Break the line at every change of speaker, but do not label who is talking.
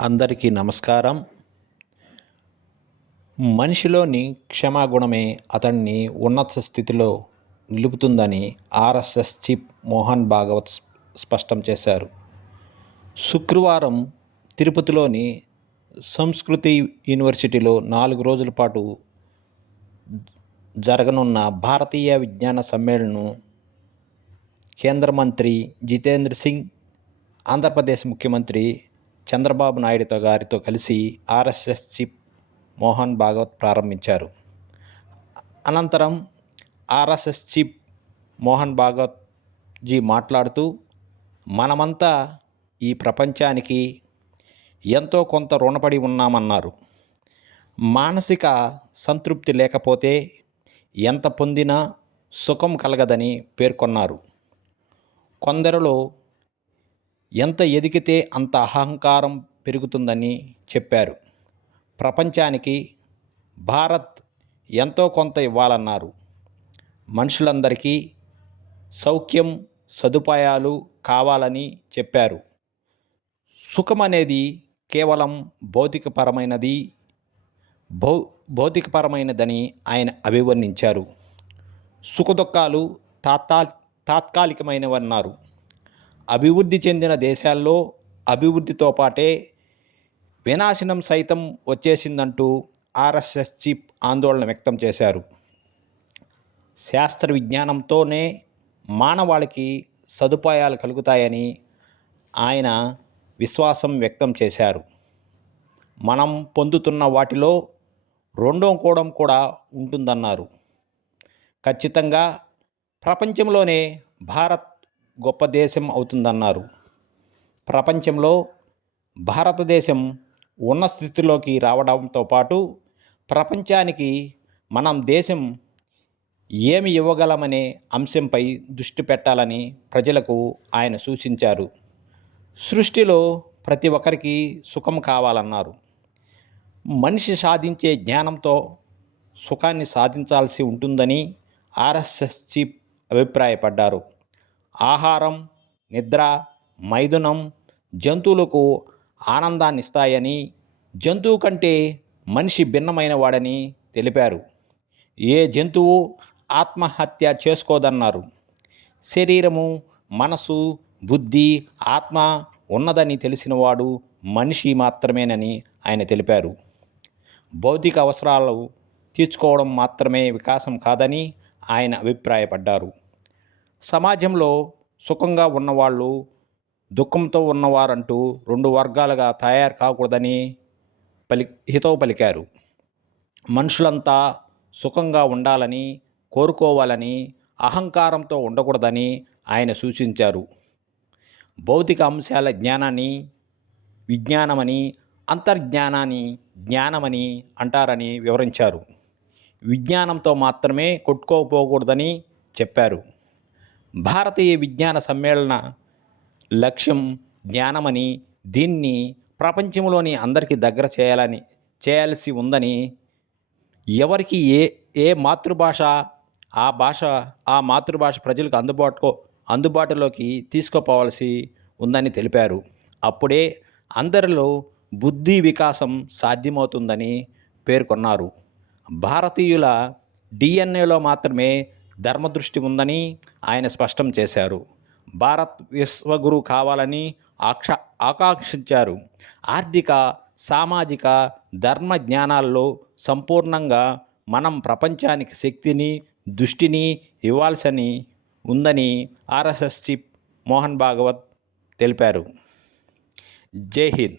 అందరికీ నమస్కారం. మనిషిలోని క్షమాగుణమే అతన్ని ఉన్నత స్థితిలో నిలుపుతుందని ఆర్ఎస్ఎస్ చీఫ్ మోహన్ భాగవత్ స్పష్టం చేశారు. శుక్రవారం తిరుపతిలోని సంస్కృతి యూనివర్సిటీలో నాలుగు రోజుల పాటు జరగనున్న భారతీయ విజ్ఞాన సమ్మేళనం కేంద్ర మంత్రి జితేంద్ర సింగ్ ఆంధ్రప్రదేశ్ ముఖ్యమంత్రి చంద్రబాబు నాయుడుతో గారితో కలిసి ఆర్ఎస్ఎస్ చీఫ్ మోహన్ భాగవత్ ప్రారంభించారు. అనంతరం ఆర్ఎస్ఎస్ చీఫ్ మోహన్ భాగవత్ జీ మాట్లాడుతూ మనమంతా ఈ ప్రపంచానికి ఎంతో కొంత రుణపడి ఉన్నామన్నారు. మానసిక సంతృప్తి లేకపోతే ఎంత పొందినా సుఖం కలగదని పేర్కొన్నారు. కొందరిలో ఎంత ఎదిగితే అంత అహంకారం పెరుగుతుందని చెప్పారు. ప్రపంచానికి భారత్ ఎంతో కొంత ఇవ్వాలన్నారు. మనుషులందరికీ సౌఖ్యం సదుపాయాలు కావాలని చెప్పారు. సుఖం అనేది కేవలం భౌతికపరమైనది భౌ భౌతికపరమైనదని ఆయన అభివర్ణించారు. సుఖదుఖాలు తాత్కా తాత్కాలికమైనవన్నారు. అభివృద్ధి చెందిన దేశాల్లో అభివృద్ధితో పాటే వినాశనం సైతం వచ్చేసిందంటూ ఆర్ఎస్ఎస్ చీఫ్ ఆందోళన వ్యక్తం చేశారు. శాస్త్ర విజ్ఞానంతోనే మానవాళికి సదుపాయాలు కలుగుతాయని ఆయన విశ్వాసం వ్యక్తం చేశారు. మనం పొందుతున్న వాటిలో రెండో కోణం కూడా ఉంటుందన్నారు. ఖచ్చితంగా ప్రపంచంలోనే భారత్ గొప్ప దేశం అవుతుందన్నారు. ప్రపంచంలో భారతదేశం ఉన్న స్థితిలోకి రావడంతో పాటు ప్రపంచానికి మనం దేశం ఏమి ఇవ్వగలమనే అంశంపై దృష్టి పెట్టాలని ప్రజలకు ఆయన సూచించారు. సృష్టిలో ప్రతి ఒక్కరికి సుఖం కావాలన్నారు. మనిషి సాధించే జ్ఞానంతో సుఖాన్ని సాధించాల్సి ఉంటుందని ఆర్ఎస్ఎస్ చీఫ్ అభిప్రాయపడ్డారు. ఆహారం నిద్ర మైథునం జంతువులకు ఆనందాన్ని ఇస్తాయని జంతువు కంటే మనిషి భిన్నమైన వాడని తెలిపారు. ఏ జంతువు ఆత్మహత్య చేసుకోదన్నారు. శరీరము మనసు బుద్ధి ఆత్మ ఉన్నదని తెలిసినవాడు మనిషి మాత్రమేనని ఆయన తెలిపారు. భౌతిక అవసరాలు తీర్చుకోవడం మాత్రమే వికాసం కాదని ఆయన అభిప్రాయపడ్డారు. సమాజంలో సుఖంగా ఉన్నవాళ్ళు దుఃఖంతో ఉన్నవారంటూ రెండు వర్గాలుగా తయారు కాకూడదని పలి హితవు పలికారు. మనుషులంతా సుఖంగా ఉండాలని కోరుకోవాలని అహంకారంతో ఉండకూడదని ఆయన సూచించారు. భౌతిక అంశాల జ్ఞానాన్ని విజ్ఞానమని అంతర్జ్ఞానాన్ని జ్ఞానమని అంటారని వివరించారు. విజ్ఞానంతో మాత్రమే కొట్టుకోపోకూడదని చెప్పారు. భారతీయ విజ్ఞాన సమ్మేళన లక్ష్యం జ్ఞానమని దీన్ని ప్రపంచంలోని అందరికీ దగ్గర చేయాలని చేయాల్సి ఉందని ఎవరికి ఏ ఏ మాతృభాష ఆ భాష ఆ మాతృభాష ప్రజలకు అందుబాటుకో అందుబాటులోకి తీసుకుపోవాల్సి ఉందని తెలిపారు. అప్పుడే అందరిలో బుద్ధి వికాసం సాధ్యమవుతుందని పేర్కొన్నారు. భారతీయుల డిఎన్ఏలో మాత్రమే ధర్మదృష్టి ఉందని ఆయన స్పష్టం చేశారు. భారత్ విశ్వగురు కావాలని ఆక్ష ఆకాంక్షించారు. ఆర్థిక సామాజిక ధర్మ జ్ఞానాల్లో సంపూర్ణంగా మనం ప్రపంచానికి శక్తిని దృష్టిని ఇవ్వాల్సని ఉందని ఆర్ఎస్ఎస్ చీఫ్ మోహన్ భాగవత్ తెలిపారు. జై హింద్.